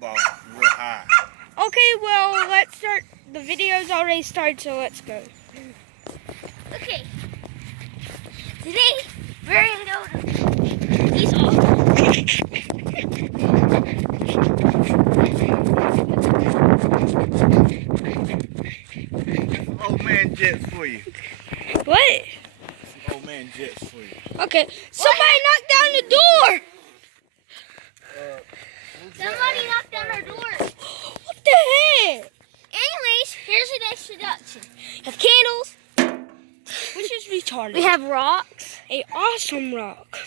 Ball real high. Okay, well, let's start. The video's already started, so let's go. Okay. Today, we're going to go to these awful. Old man jets for you. What? Some old man jets for you. Okay, somebody knocked down the door. Somebody knocked on our door. What the heck? Anyways, here's an introduction. We have candles. Which is retarded. We have rocks. A awesome rock.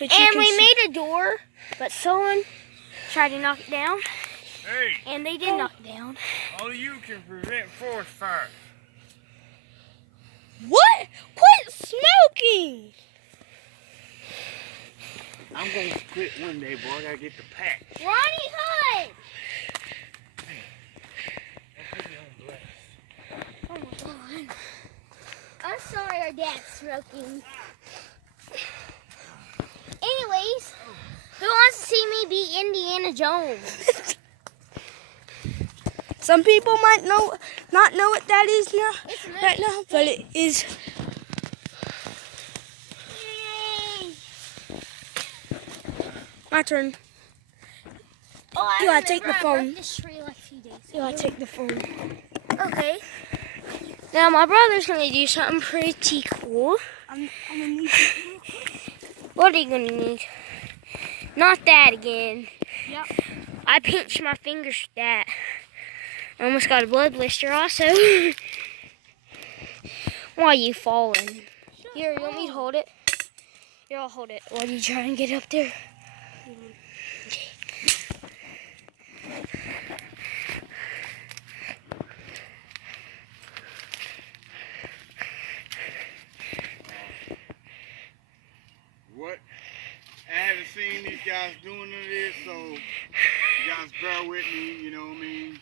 And we made a door, but someone tried to knock it down. Hey, And they did knock it down. only you can prevent forest fire. What? Quit smoking. I'm gonna quit one day, boy. I gotta get the pack. Ronnie Hood! Oh my God. I'm sorry our dad's smoking. Anyways, who wants to see me be Indiana Jones? Some people might not know what that is now, It's right now, but it is. My turn. Oh, I You gotta take the remember I phone. broke this tree like 2 days You gotta ago. take the phone. Okay. Now my brother's gonna do something pretty cool. I'm gonna need you. What are you gonna need? Not that again. Yep. I pinched my fingers with that. I almost got a blood blister also. Why are you falling? Here, you want me to hold it? Here, I'll hold it while you try and get up there. What? I haven't seen these guys doing this, so you guys bear with me, you know what I mean?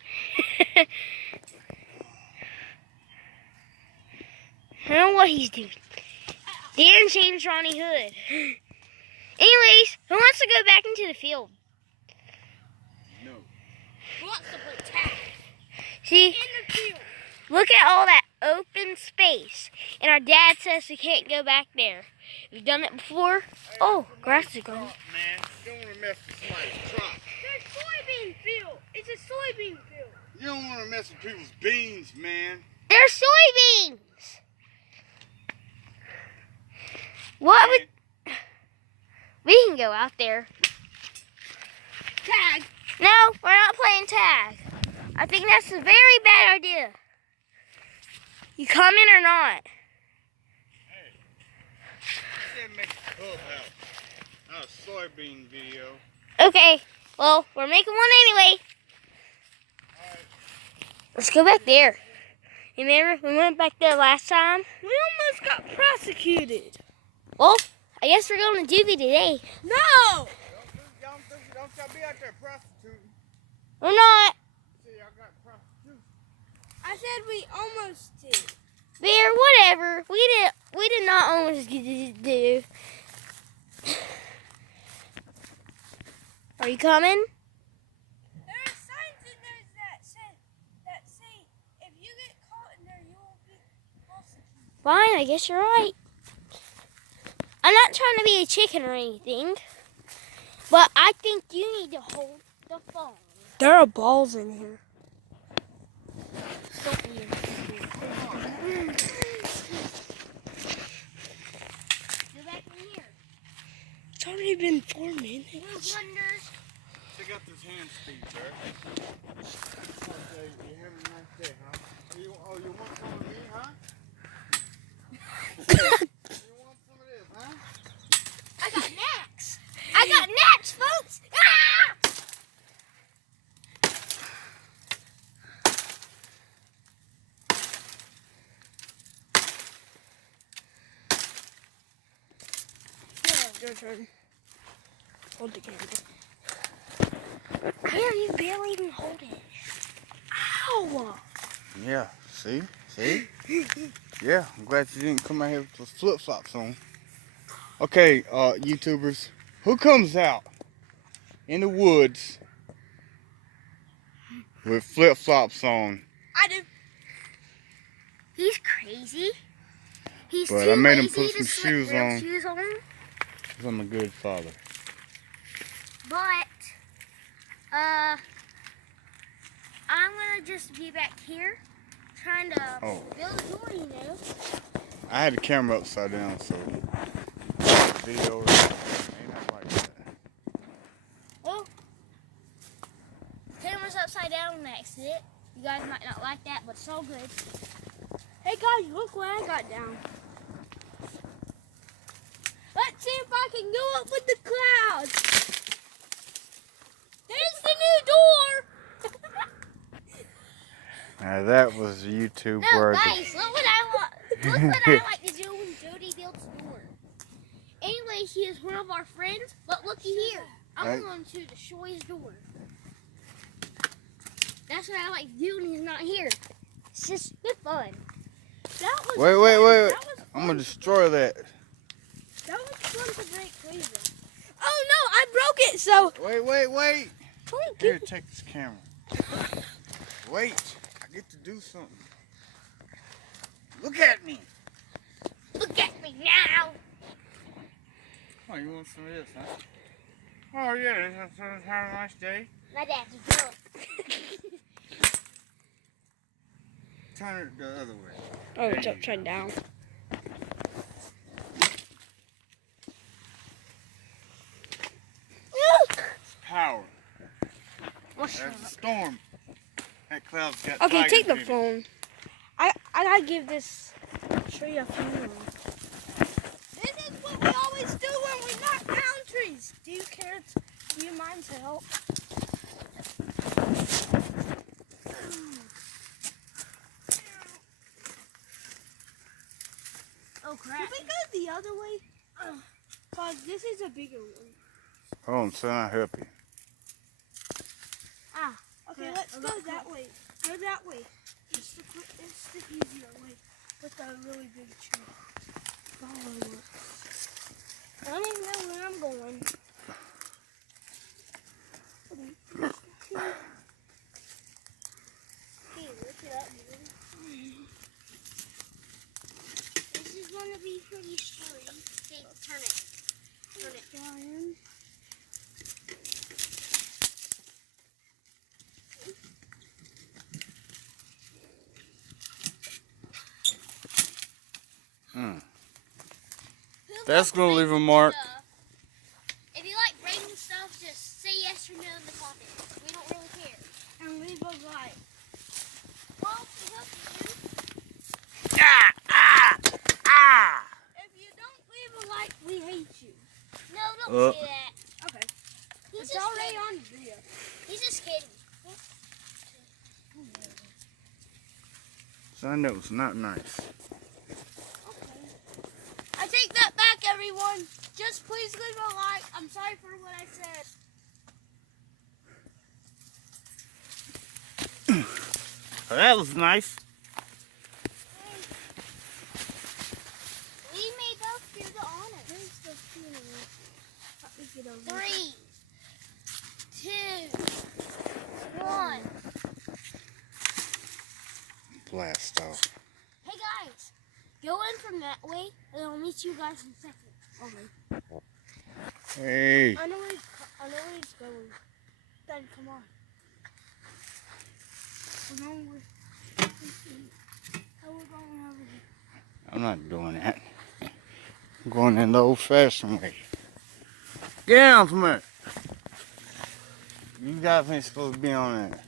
I don't know what he's doing. Dan changed Ronnie Hood. Anyways, who wants to go back into the field? No. Who wants to play tag? See, look at all that open space. And our dad says we can't go back there. We've done it before. Oh, grass is growing. Man, you don't want to mess with somebody's crop. It's a soybean field. It's a soybean field. You don't want to mess with people's beans, man. They're soybeans. What would... We can go out there. Tag. No, we're not playing tag. I think that's a very bad idea. You coming or not? Hey, I said make a clubhouse, not a soybean video. Okay, well, we're making one anyway. Alright. Let's go back there. Remember, we went back there last time? We almost got prosecuted. Well, I guess we're going to Doobie today. No. Don't be out there prostituting. We're not. See, I got prostitution. I said we almost did. Bear, whatever. We did not almost do. Are you coming? There are signs in there that say if you get caught in there, you will be prosecuted. Fine, I guess you're right. I'm not trying to be a chicken or anything, but I think you need to hold the phone. There are balls in here. Don't be in Go back in here. It's already been 4 minutes. Wonders. Check out this hand speed, sir. Okay, you have a nice day, huh? You want some of me, huh? You want some of this, huh? I got gnats. I got gnats, folks. Ah! Your turn. Hold the camera. Here, you barely even hold it. Ow! Yeah, see? Yeah, I'm glad you didn't come out here with flip-flops on. Okay, YouTubers, who comes out in the woods with flip-flops on. I do. He's crazy. He's But too I made him lazy put to some slip shoes real on. shoes on. 'Cause I'm a good father. But I'm gonna just be back here trying to Oh. build a door, you know. I had the camera upside down, so video may not like that. Well, camera's upside down on accident. You guys might not like that, but it's all good. Hey guys, look what I got down. Let's see if I can go up with the clouds. There's the new door. Now that was YouTube No, worthy. guys, look what I like to do when Jody builds a door. Anyway, he is one of our friends, but looky here. I'm Right. going to destroy his door. That's what I like to do when he's not here. It's just good fun. That was Wait. That was I'm gonna destroy that. That was fun to break Cleveland. Oh no, I broke it. So Wait. don't Here, give take this camera. Wait, I get to do something. Look at me. Look at me now. Oh, you want some of this, huh? Oh yeah, this is a nice day. My dad's a drunk. Turn it the other way. Oh, it's upside down. Power. What's There's a storm. That cloud's got Okay, tigers take the in it. phone. I gotta give this tree a funeral. This is what we always do when we knock down trees. Do you mind to help? Oh crap. Can we go the other way? Cause this is a bigger one. Hold on, son, I'll help you. Okay, Yeah, let's I go got that way. Go that way. It's the easier way with a really big tree. Follow it. I don't even know where I'm going. Hey, look it up, dude. This is going to be pretty scary. Hey, turn it. Turn it. Brian. That's gonna leave a mark. If you like breaking stuff, just say yes or no in the comments. We don't really care. And leave a like. Well, we hope you do. If you don't leave a like, we hate you. No, don't Oh. say that. Okay. He's It's just already kidding. on video. He's just kidding. Son, that was not nice. I take that back, everyone. Just please leave a like. I'm sorry for what I said. That was nice. We may both do the honors. Where's the funeral? Let me get over. 3, 2, 1. Blast off. Hey guys, go in from that way, and I'll meet you guys in a second. Okay. Hey. I know where he's going. Then come on. We're going with. How we're going over here? I'm not doing that. I'm going in the old-fashioned way. Get down from there. You guys ain't supposed to be on that.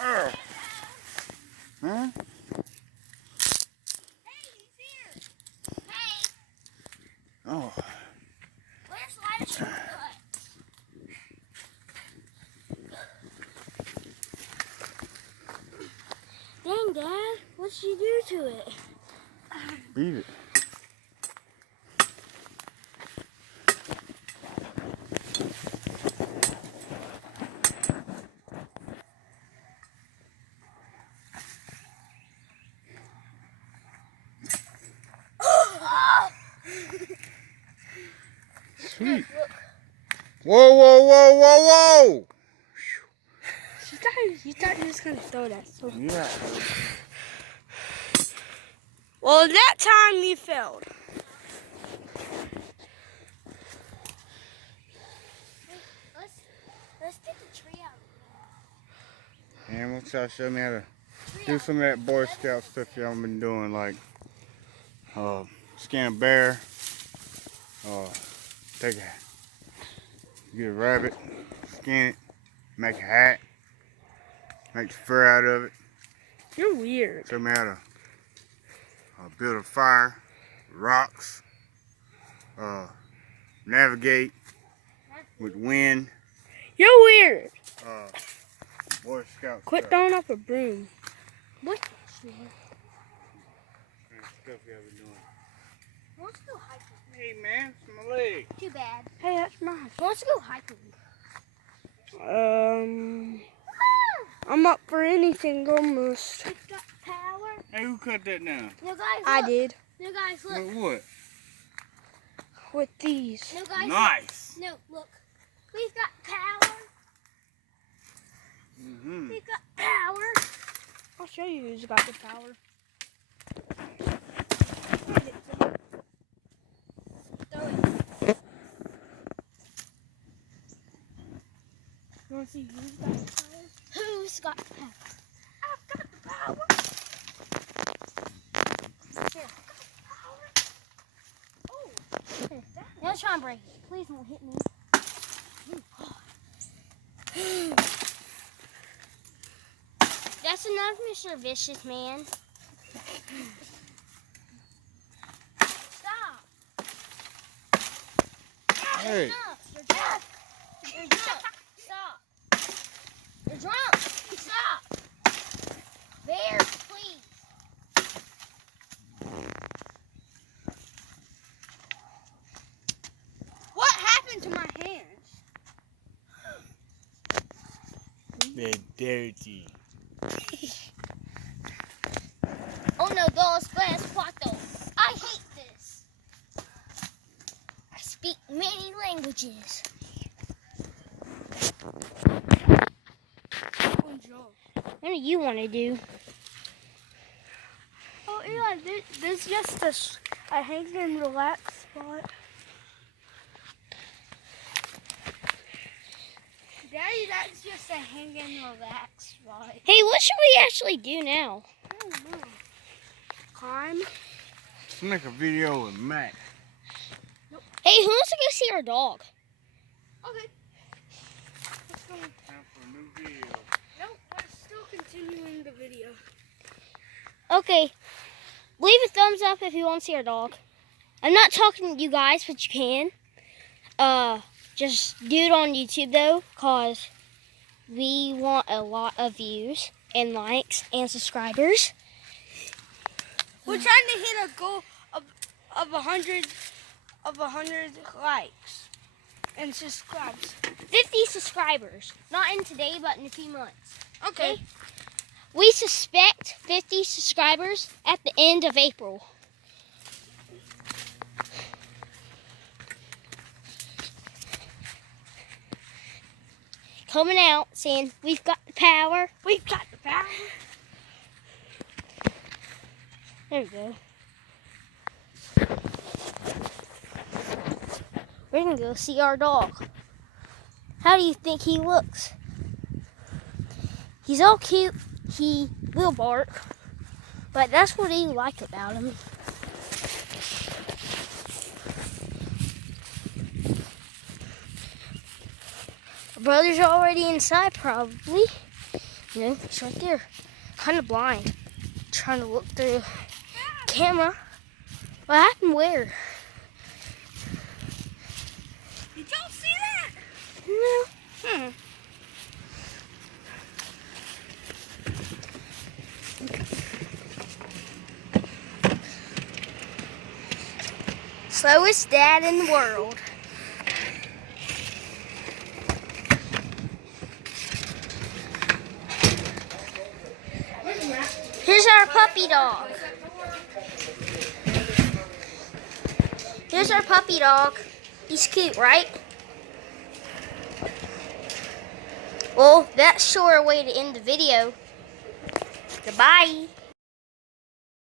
Huh? Hey, he's here. Hey, Oh. where's Light Shortcut? Dang, Dad, what'd you do to it? Beat it. Sweet. Whoa, whoa, whoa, whoa, whoa! You thought he was gonna throw that. So. Yeah. Well, that time you failed. Let's get the tree out. And we'll try to show me how to do some of that Boy Scout stuff y'all been doing, like skin a bear, get a rabbit, skin it, make a hat, make the fur out of it. You're weird. Show me how to build a fire, rocks, navigate with wind. You're weird. Boy Scout Quit stuff. throwing up a broom. What? Stuff y'all been doing. Let's go hiking. Hey man, it's my leg. Too bad. Hey, that's mine. Let's go hiking. I'm up for anything almost. We've got power. Hey, who cut that down? No, guys, I look. did. No, guys, look. With what? With these. No, guys. Nice. No, look. We've got power. Mm-hmm. We've got power. I'll show you who's got the power. You want to see who's got the power? Who's got power? I've got the power. Here. Oh. Here. Now try and break it. Please don't hit me. That's enough, Mr. Vicious Man. Stop. Hey. Enough. You're drunk. You're drunk. Stop. You're drunk. Stop. Bear, please. What happened to my hands? They're dirty. Oh no, dos, tres, cuatro. I hate this. I speak many languages. What do you want to do? Oh, Eli, this is just a hang and relax spot. Daddy, that's just a hang and relax spot. Hey, what should we actually do now? I don't know. Climb. Let's make a video with Matt. Hey, who wants to go see our dog? Okay. Let's go. Time for a new video. Nope, we're still continuing the video. Okay, leave a thumbs up if you want to see our dog. I'm not talking to you guys, but you can. Just do it on YouTube though, cause we want a lot of views and likes and subscribers. We're trying to hit a goal of 100 likes and subscribes. 50 subscribers. Not in today, but in a few months. Okay. We suspect 50 subscribers at the end of April. Coming out saying, we've got the power. We've got the power. There we go. We're gonna go see our dog. How do you think he looks? He's all cute. He will bark, but that's what I like about him. Our brother's already inside, probably. You know, he's right there, kind of blind, trying to look through the camera. What happened where? Did y'all see that? No. Slowest dad in the world. Here's our puppy dog. Here's our puppy dog. He's cute, right? Well, that's sure a way to end the video. Goodbye.